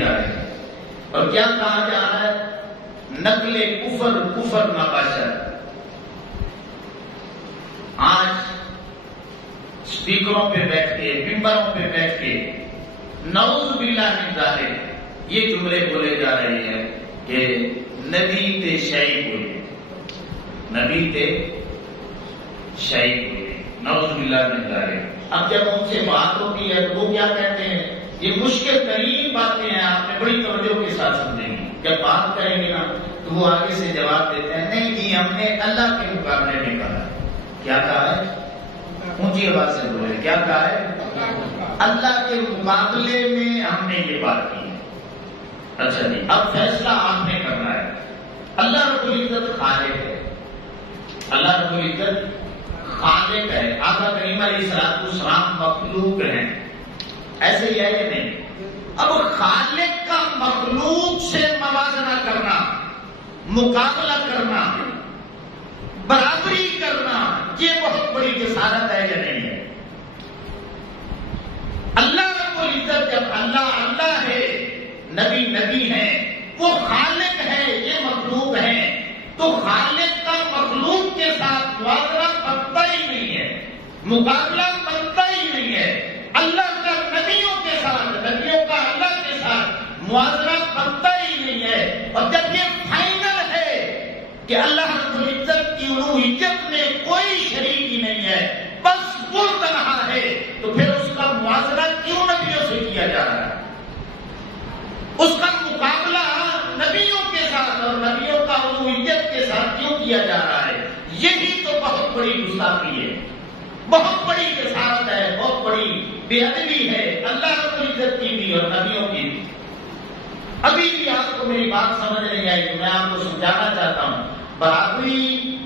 جا رہے ہیں. اور کیا کہا جا رہا ہے؟ نقل کفر کفر مباشر. آج اسپیکروں پہ بیٹھ کے ممبروں پہ بیٹھ کے نعوذ باللہ من ذالک یہ جملے بولے جا رہے ہیں کہ نبی تے شہید ہوئے، نبی تے شہید ہوئے، نعوذ باللہ من ذالک. اب جب ان سے بات ہوتی ہے تو وہ کیا کہتے ہیں؟ یہ مشکل ترین باتیں ہیں، آپ نے بڑی توجہ کے ساتھ سمجھیں گے. جب بات کریں گے نا تو وہ آگے سے جواب دیتے ہیں نہیں جی ہم نے اللہ کے مقابلے میں کہا. کیا کہا ہے؟ اونچی آواز سے بولے. کیا کہا ہے؟ اللہ کے مقابلے میں ہم نے یہ بات کی ہے. اچھا جی، اب فیصلہ آپ نے کرنا ہے. اللہ رب العزت خالق ہے، اللہ رب العزت خالق ہے. آقا کریم علیہ السلام مخلوق ہیں، ایسے ہی ہے کہ نہیں؟ اب خالق کا مخلوق سے موازنہ کرنا، مقابلہ کرنا، برابری کرنا، یہ بہت بڑی جسارت ہے یا نہیں ہے؟ اللہ رب العزت جب اللہ اللہ ہے، نبی نبی ہے، وہ خالق ہے، یہ مخلوق ہے، تو خالق کا مخلوق کے ساتھ موازنہ بنتا ہی نہیں ہے، مقابلہ بنتا ہی نہیں ہے. اللہ کا نبیوں کے ساتھ، نبیوں کا اللہ کے ساتھ موازنہ بنتا ہی نہیں ہے. اور جب یہ فائنل ہے کہ اللہ رب العزت کی الوہیت میں کوئی شریک ہی نہیں ہے، بس وہ تنہا ہے، تو پھر اس کا موازنہ کیوں نبیوں سے کیا جا رہا ہے؟ اس کا مقابلہ نبیوں کے ساتھ اور نبیوں کا الوہیت کے ساتھ کیوں کیا جا رہا ہے؟ یہی تو بہت بڑی گستاخی ہے، بہت بڑی جسارت ہے، بہت بڑی بے ادبی ہے اللہ رب العزت کی بھی اور نبیوں کی بھی. ابھی بھی آپ کو میری بات سمجھ نہیں آئی تو میں آپ کو سمجھانا چاہتا ہوں. برابری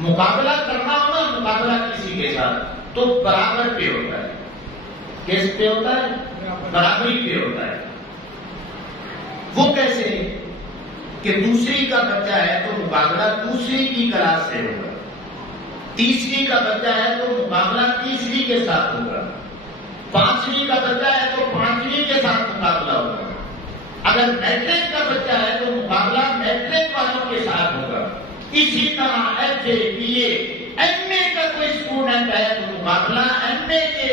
مقابلہ کرنا ہو نا، مقابلہ کسی کے ساتھ تو برابر پہ ہوتا ہے. کس پہ ہوتا ہے؟ برابری پہ ہوتا ہے. وہ کیسے کہ دوسری کا بچہ ہے تو مقابلہ دوسری کی کلاس سے ہوگا، تیسری کا بچہ ہے تو مقابلہ تیسری کے ساتھ ہوگا، پانچویں کا بچہ ہے تو پانچویں کے ساتھ مقابلہ ہوگا. اگر میٹرک کا بچہ ہے تو مقابلہ میٹرک والوں کے ساتھ ہوگا. اسی طرح F A B A M A کا کوئی اسٹوڈنٹ ہے تو مقابلہ ایم اے کے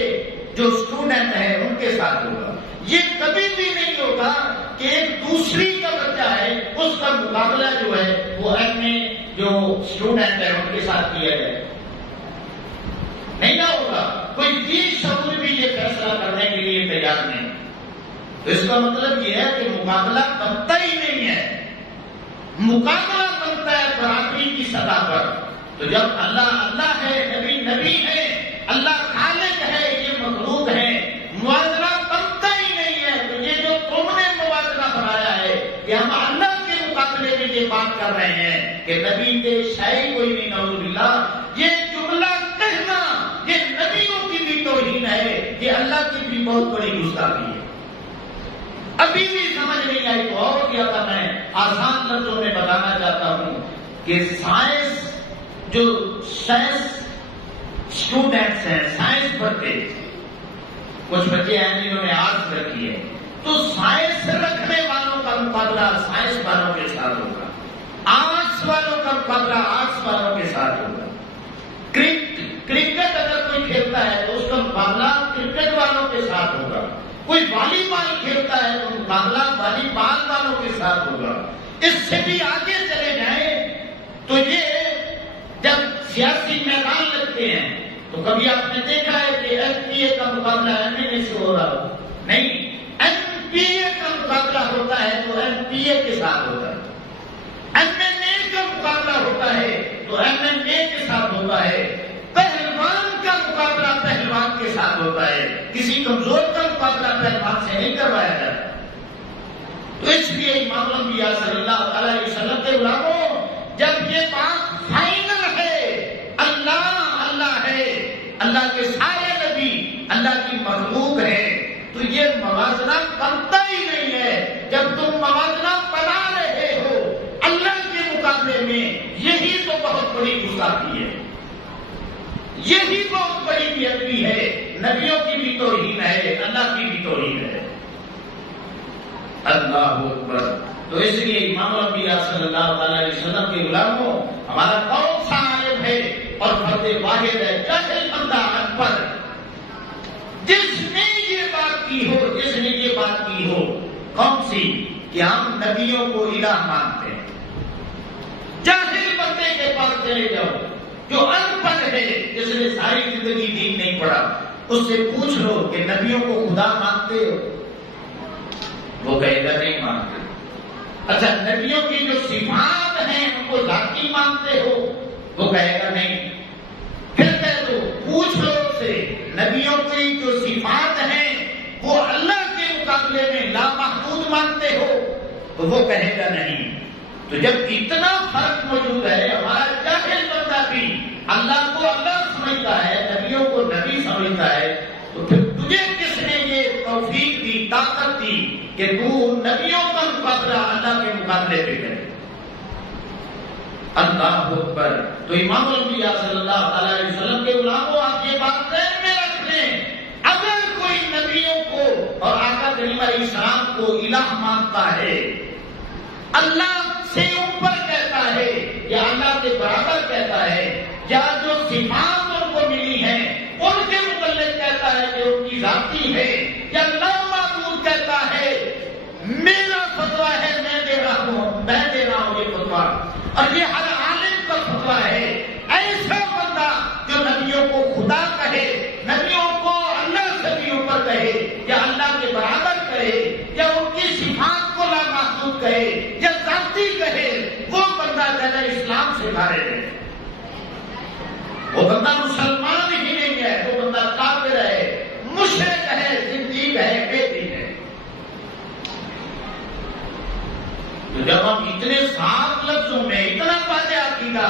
جو اسٹوڈنٹ ہیں ان کے ساتھ ہوگا. یہ کبھی بھی نہیں ہوگا کہ ایک دوسری کا بچہ ہے اس کا مقابلہ جو ہے وہ ایم اے جو اسٹوڈنٹ ہے ان کے ساتھ کیا جائے. نہیں نہ ہوگا. کوئی بھی شعور بھی یہ فیصلہ کرنے کے لیے تیار نہیں. تو اس کا مطلب یہ ہے کہ مقابلہ بنتا ہی نہیں ہے. مقابلہ بنتا ہے برابری کی سطح پر. تو جب اللہ اللہ ہے، نبی نبی ہے، اللہ خالق ہے، یہ مخلوق ہے، موازنہ بنتا ہی نہیں ہے. تو یہ جو تم نے موازنہ بنایا ہے کہ ہم اللہ کے مقابلے میں یہ بات کر رہے ہیں کہ نبی کے شاعری کوئی نہیں، نعوذ باللہ، یہ جملہ کہنا یہ نبیوں کی بھی توہین ہے، یہ اللہ کی بھی بہت بڑی گستاخی ہے. ابھی بھی سمجھ نہیں آئی تو اور کیا تھا. میں آسان لفظوں میں بتانا چاہتا ہوں کہ سائنس جو سائنس اسٹوڈنٹس ہیں، سائنس پڑھتے، کچھ بچے ہیں جنہوں نے آرٹس رکھی ہے، تو سائنس رکھنے والوں کا مقابلہ سائنس والوں کے ساتھ ہوگا، آرٹس والوں کا مقابلہ آرٹس والوں کے ساتھ ہوگا. کرکٹ اگر کوئی کھیلتا ہے تو اس کا مقابلہ کرکٹ والوں کے ساتھ ہوگا. کوئی والی بال کھیلتا ہے تو مقابلہ والی بال والوں کے ساتھ ہوگا. اس سے بھی آگے چلے جائیں تو یہ جب سیاسی میدان لگتے ہیں تو کبھی آپ نے دیکھا ہے کہ ایف پی اے کا مقابلہ ایم این اے سے ہو رہا ہو؟ نہیں. ایم پی اے کا مقابلہ ہوتا ہے تو ایم پی اے کے ساتھ ہوتا ہے. ایم این اے کا مقابلہ ہوتا ہے تو ایم این اے کے ساتھ ہوتا ہے. پہلوان کا مقابلہ پہلوان کے ساتھ ہوتا ہے. کسی کمزور کا مقابلہ پہلوان سے نہیں کروایا جاتا. تو اس لیے امام الانبیاء صلی اللہ علیہ وسلم کے غلاموں، جب یہ بات فائنل ہے، اللہ اللہ ہے، اللہ کے سارے نبی اللہ کی مخلوق ہے، تو یہ موازنہ بنتا ہی نہیں ہے. جب تم موازنہ بنا رہے ہو اللہ کے مقابلے میں، یہی تو بہت بڑی گستاخی ہے، یہی بہت بڑی بے ادبی ہے. نبیوں کی بھی توہین ہے، اللہ کی بھی توہین ہے. اللہ اکبر. تو اس لیے امام الانبیاء صلی اللہ تعالی علیہ وسلم کے غلاموں، ہمارا کون سا عالم ہے اور فرد واحد ہے، جاہل بندہ ان پڑھ، جس نے یہ بات کی ہو کون سی، کہ ہم نبیوں کو الہ مانتے ہیں. جاہل بندے کے پاس چلے جاؤ جو ان پڑھ ہے، جس نے ساری زندگی دین نہیں پڑھا، اس سے پوچھ لو کہ نبیوں کو خدا مانتے ہو، وہ کہے گا نہیں مانتے. اچھا نبیوں کی جو صفات ہیں ان کو ذاتی مانتے ہو، وہ کہے گا نہیں. پھر کہہ دو، پوچھ لو سے نبیوں کی جو صفات ہیں وہ اللہ کے مقابلے میں لامحدود مانتے ہو، تو وہ کہے گا نہیں. تو جب اتنا فرق موجود ہے، ہمارا جاہل بندہ بھی اللہ کو اللہ سمجھتا ہے، نبیوں کو نبی سمجھتا ہے، تو پھر تجھے کس نے یہ توفیق دی، طاقت دی کہ تو نبیوں کا مقابلہ اللہ کے مقابلے پہ کرے؟ اللہ اکبر. تو امام الانبیاء صلی اللہ تعالی علیہ وسلم کے غلاموں، آپ یہ بات ذہن میں رکھ لیں، اگر کوئی نبیوں کو اور آقا کریم علیہ السلام کو الہ مانتا ہے، اللہ سے اوپر کہتا ہے یا اللہ کے برابر کہتا ہے، یا جو صفات ان کو ملی ہیں ان کے متعلق کہتا ہے کہ ان کی ذاتی ہے، یا لامحدود کہتا ہے، میرا فتویٰ ہے، میں دے رہا ہوں یہ فتویٰ، اور یہ ہر عالم کا فتویٰ ہے. ایسا بندہ جو نبیوں کو خدا کہے، نبیوں کو اللہ سے بھی اوپر کہے، یا اللہ کے برابر کہے، یا ان کی صفات کو لامحدود کہے، یا ذاتی کہے، وہ بندہ جو ہے اسلام سے باہر ہے. وہ بندہ مسلمان ہی نہیں ہے، وہ بندہ کافر ہے، مشرک ہے، زندیق ہے، بے دین ہے. تو جب ہم اتنے صاف لفظوں میں اتنا واضح عقیدہ